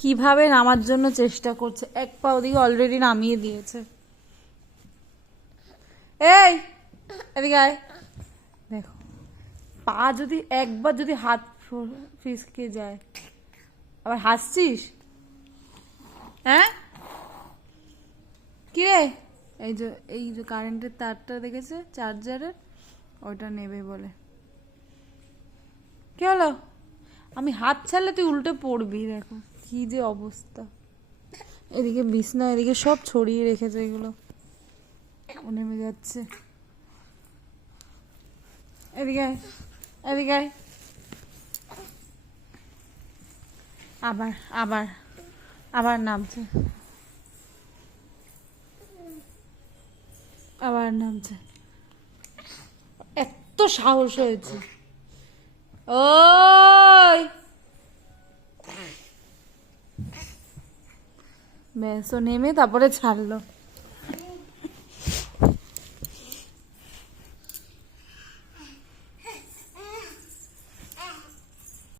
কিভাবে নামার জন্য চেষ্টা করছে, এক পা ওদিকে অলরেডি নামিয়ে দিয়েছে। এই এদিকে আয়, দেখো পা যদি একবার যদি হাত ফিসকে যায়, আবার হাসছিস? হ্যাঁ কি রে? এই যে কারেন্টের তারটা দেখেছে চার্জারের, ওইটা নেবে বলে। কি হলো? আমি হাত ছাড়লে তুই উল্টে পড়বি। দেখো কি যে অবস্থা, এদিকে বিছনা এদিকে সব ছড়িয়ে রেখেছে, এগুলো ও নেমে যাচ্ছে। এদিকে আয়, এদিকে আয়। আবার আবার আবার নামছে, আবার নামছে। এত সাহস হয়েছে? ওই ব্যাস, ও নেমে তারপরে ছাড়লো।